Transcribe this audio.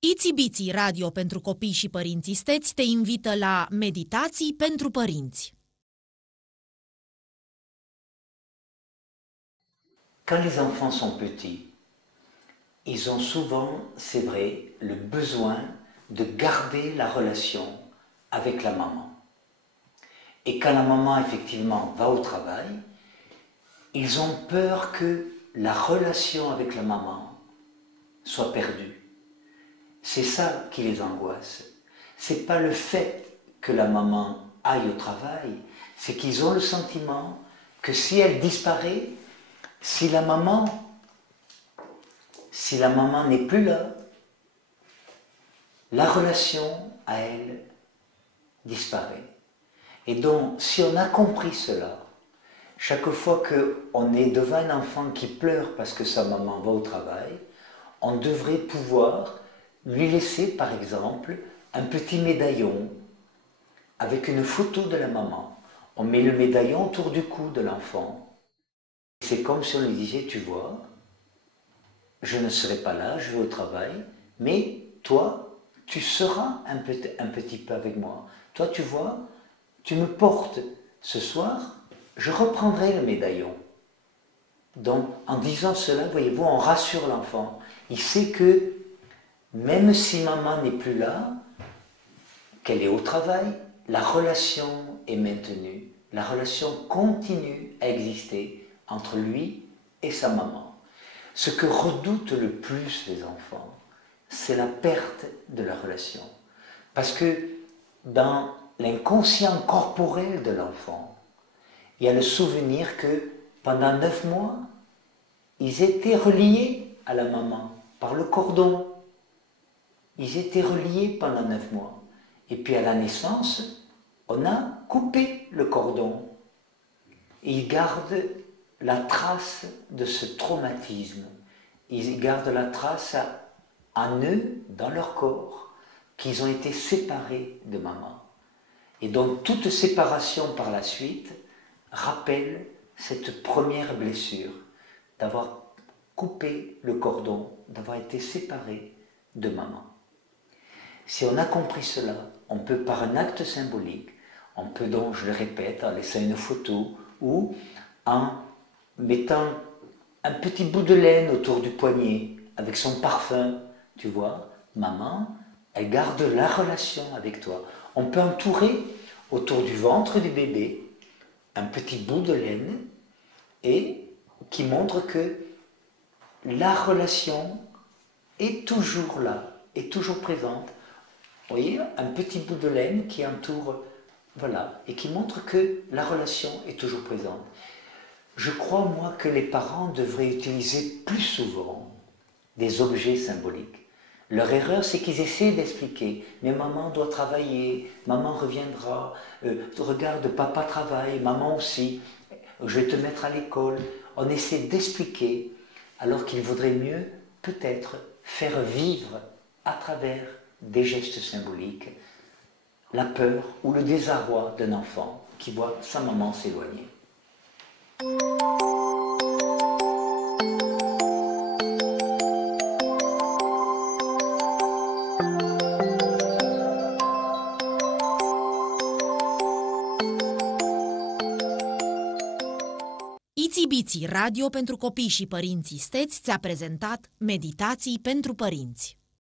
Itsy Bitsy Radio pentru copii și părinți isteți te invită la Meditații pentru părinți. Quand les enfants sont petits, ils ont souvent, c'est vrai, le besoin de garder la relation avec la maman. Et quand la maman, effectivement, va au travail, ils ont peur que la relation avec la maman soit perdue. C'est ça qui les angoisse. C'est pas le fait que la maman aille au travail, c'est qu'ils ont le sentiment que si elle disparaît, si la maman n'est plus là, la relation à elle disparaît. Et donc, si on a compris cela, chaque fois qu'on est devant un enfant qui pleure parce que sa maman va au travail, on devrait pouvoir lui laisser, par exemple, un petit médaillon avec une photo de la maman. On met le médaillon autour du cou de l'enfant. C'est comme si on lui disait, tu vois, je ne serai pas là, je vais au travail, mais toi, tu seras un petit peu avec moi. Toi, tu vois, tu me portes. Ce soir, je reprendrai le médaillon. Donc, en disant cela, voyez-vous, on rassure l'enfant. Il sait que même si maman n'est plus là, qu'elle est au travail, la relation est maintenue. La relation continue à exister entre lui et sa maman. Ce que redoutent le plus les enfants, c'est la perte de la relation. Parce que dans l'inconscient corporel de l'enfant, il y a le souvenir que pendant 9 mois, ils étaient reliés à la maman par le cordon. Ils étaient reliés pendant 9 mois. Et puis à la naissance, on a coupé le cordon. Et ils gardent la trace de ce traumatisme. Ils gardent la trace en eux, dans leur corps, qu'ils ont été séparés de maman. Et donc toute séparation par la suite rappelle cette première blessure, d'avoir coupé le cordon, d'avoir été séparé de maman. Si on a compris cela, on peut par un acte symbolique, on peut donc, je le répète, en laissant une photo ou en mettant un petit bout de laine autour du poignet avec son parfum, tu vois, maman, elle garde la relation avec toi. On peut entourer autour du ventre du bébé un petit bout de laine et qui montre que la relation est toujours là, est toujours présente. Vous voyez, un petit bout de laine qui entoure, voilà, et qui montre que la relation est toujours présente. Je crois, moi, que les parents devraient utiliser plus souvent des objets symboliques. Leur erreur, c'est qu'ils essaient d'expliquer. Mais maman doit travailler, maman reviendra, regarde, papa travaille, maman aussi, je vais te mettre à l'école. On essaie d'expliquer, alors qu'il vaudrait mieux, peut-être, faire vivre à travers des gestes symboliques la peur ou le désarroi d'un enfant qui voit sa maman s'éloigner. Itsy Bitsy Radio pentru copii și părinți isteți ți-a prezentat Meditații pentru părinți.